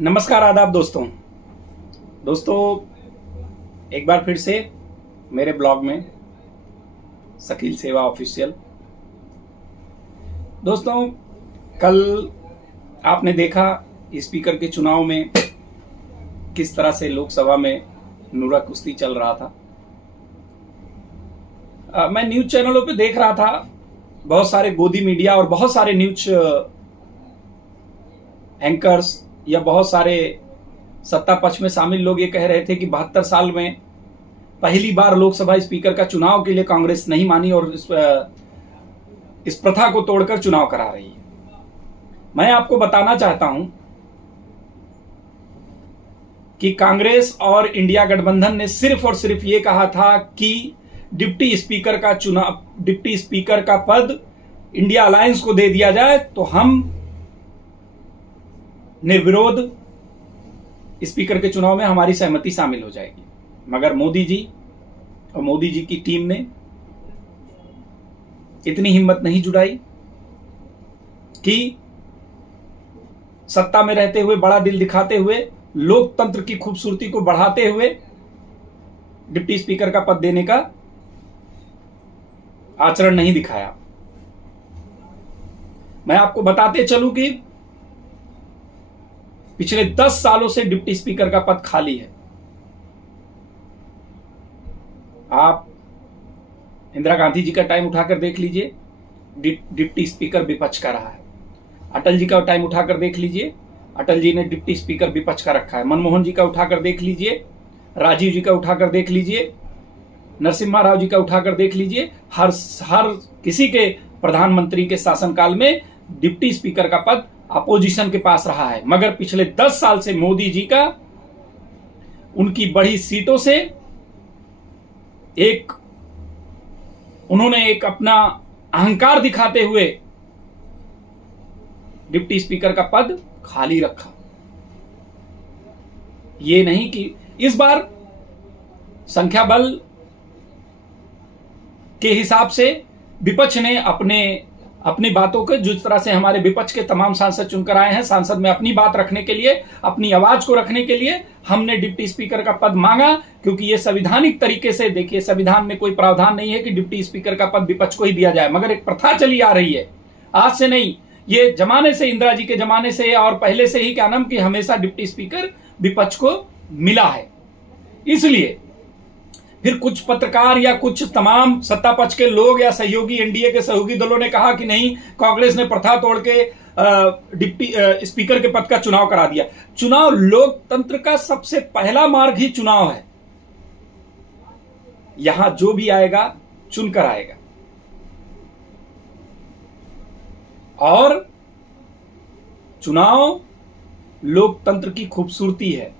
नमस्कार आदाब दोस्तों एक बार फिर से मेरे ब्लॉग में शकील सेवा ऑफिशियल। दोस्तों, कल आपने देखा स्पीकर के चुनाव में किस तरह से लोकसभा में नूरा कुश्ती चल रहा था। मैं न्यूज चैनलों पे देख रहा था, बहुत सारे गोदी मीडिया और बहुत सारे न्यूज एंकर्स या बहुत सारे सत्ता पक्ष में शामिल लोग ये कह रहे थे कि 72 साल में पहली बार लोकसभा स्पीकर का चुनाव के लिए कांग्रेस नहीं मानी और इस प्रथा को तोड़कर चुनाव करा रही है। मैं आपको बताना चाहता हूं कि कांग्रेस और इंडिया गठबंधन ने सिर्फ और सिर्फ ये कहा था कि डिप्टी स्पीकर का पद इंडिया अलायंस को दे दिया जाए तो हम निर्विरोध स्पीकर के चुनाव में हमारी सहमति शामिल हो जाएगी। मगर मोदी जी और मोदी जी की टीम ने इतनी हिम्मत नहीं जुटाई कि सत्ता में रहते हुए, बड़ा दिल दिखाते हुए, लोकतंत्र की खूबसूरती को बढ़ाते हुए डिप्टी स्पीकर का पद देने का आचरण नहीं दिखाया। मैं आपको बताते चलूं कि पिछले 10 सालों से डिप्टी स्पीकर का पद खाली है। आप इंदिरा गांधी जी का टाइम उठाकर देख लीजिए, डिप्टी स्पीकर विपक्ष का रहा है। अटल जी का टाइम उठाकर देख लीजिए, अटल जी ने डिप्टी स्पीकर विपक्ष का रखा है। मनमोहन जी का उठाकर देख लीजिए, राजीव जी का उठाकर देख लीजिए, नरसिम्हा राव जी का उठाकर देख लीजिए। हर किसी के प्रधानमंत्री के शासनकाल में डिप्टी स्पीकर का पद अपोजिशन के पास रहा है। मगर पिछले 10 साल से मोदी जी का उनकी बढ़ी सीटों से उन्होंने एक अपना अहंकार दिखाते हुए डिप्टी स्पीकर का पद खाली रखा। ये नहीं कि इस बार संख्या बल के हिसाब से विपक्ष ने अपनी बातों को, जिस तरह से हमारे विपक्ष के तमाम सांसद चुनकर आए हैं, सांसद में अपनी बात रखने के लिए, अपनी आवाज को रखने के लिए हमने डिप्टी स्पीकर का पद मांगा। क्योंकि ये संवैधानिक तरीके से, देखिए, संविधान में कोई प्रावधान नहीं है कि डिप्टी स्पीकर का पद विपक्ष को ही दिया जाए, मगर एक प्रथा चली आ रही है, आज से नहीं, ये जमाने से, इंदिरा जी के जमाने से और पहले से ही, क्या नाम, कि हमेशा डिप्टी स्पीकर विपक्ष को मिला है। इसलिए फिर कुछ पत्रकार या कुछ तमाम सत्ता पक्ष के लोग या सहयोगी, एनडीए के सहयोगी दलों ने कहा कि नहीं, कांग्रेस ने प्रथा तोड़ के डिप्टी स्पीकर के पद का चुनाव करा दिया। चुनाव लोकतंत्र का सबसे पहला मार्ग ही चुनाव है। यहां जो भी आएगा चुनकर आएगा, और चुनाव लोकतंत्र की खूबसूरती है।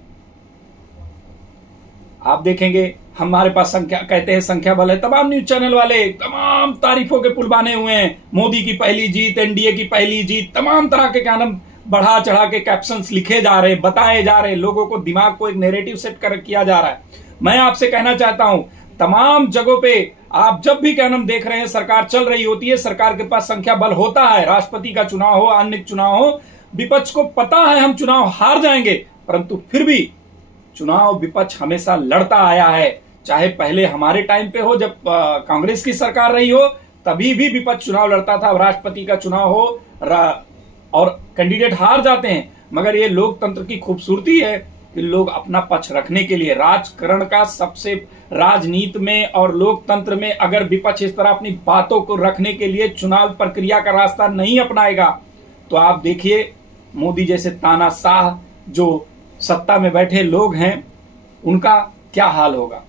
आप देखेंगे, हमारे पास संख्या, कहते हैं संख्या बल है, तमाम न्यूज चैनल वाले तमाम तारीफों के पुल बांधे हुए हैं। मोदी की पहली जीत, एनडीए की पहली जीत, तमाम तरह के, क्या नाम, बढ़ा चढ़ा के कैप्शंस लिखे जा रहे, बताए जा रहे, लोगों को, दिमाग को एक नैरेटिव सेट कर किया जा रहा है। मैं आपसे कहना चाहता हूं, तमाम जगहों पे आप जब भी, क्या नाम, देख रहे हैं सरकार चल रही होती है, सरकार के पास संख्या बल होता है। राष्ट्रपति का चुनाव हो, अन्य चुनाव हो, विपक्ष को पता है हम चुनाव हार जाएंगे, परंतु फिर भी चुनाव विपक्ष हमेशा लड़ता आया है। चाहे पहले हमारे टाइम पे हो, जब कांग्रेस की सरकार रही हो, तभी भी विपक्ष चुनाव लड़ता था। राष्ट्रपति का चुनाव हो और कैंडिडेट हार जाते हैं, मगर ये लोकतंत्र की खूबसूरती है कि लोग अपना पक्ष रखने के लिए, राजकारण का सबसे, राजनीति में और लोकतंत्र में अगर विपक्ष इस तरह अपनी बातों को रखने के लिए चुनाव प्रक्रिया का रास्ता नहीं अपनाएगा, तो आप देखिए मोदी जैसे तानाशाह जो सत्ता में बैठे लोग हैं, उनका क्या हाल होगा।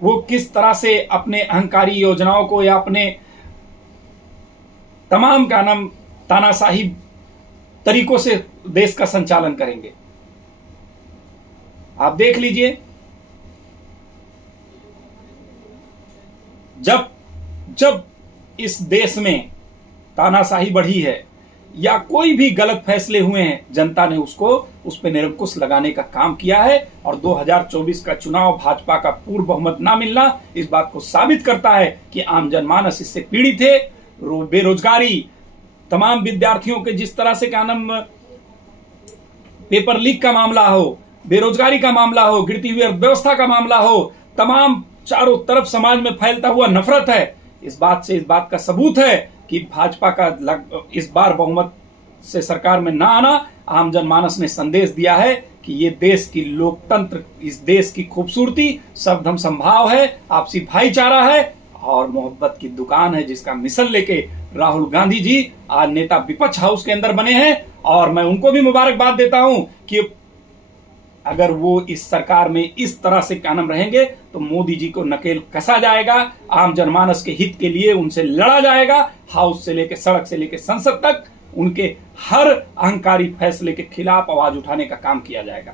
वो किस तरह से अपने अहंकारी योजनाओं को या अपने तमाम, का नाम, तानाशाही तरीकों से देश का संचालन करेंगे। आप देख लीजिए, जब इस देश में तानाशाही बढ़ी है या कोई भी गलत फैसले हुए हैं, जनता ने उस पर निरंकुश लगाने का काम किया है। और 2024 का चुनाव, भाजपा का पूर्ण बहुमत ना मिलना इस बात को साबित करता है कि आम जनमानस इससे पीड़ित है। बेरोजगारी, तमाम विद्यार्थियों के जिस तरह से, क्या नाम, पेपर लीक का मामला हो, बेरोजगारी का मामला हो, गिरती हुई अर्थव्यवस्था का मामला हो, तमाम चारों तरफ समाज में फैलता हुआ नफरत है। इस बात का सबूत है कि भाजपा का इस बार बहुमत से सरकार में ना आना आम जनमानस ने संदेश दिया है कि ये देश की लोकतंत्र, इस देश की खूबसूरती सर्वधर्म संभाव है, आपसी भाईचारा है और मोहब्बत की दुकान है, जिसका मिसल लेके राहुल गांधी जी आज नेता विपक्ष हाउस के अंदर बने हैं। और मैं उनको भी मुबारकबाद देता हूं कि अगर वो इस सरकार में इस तरह से कायम रहेंगे तो मोदी जी को नकेल कसा जाएगा, आम जनमानस के हित के लिए उनसे लड़ा जाएगा, हाउस से लेकर सड़क से लेकर संसद तक उनके हर अहंकारी फैसले के खिलाफ आवाज उठाने का काम किया जाएगा।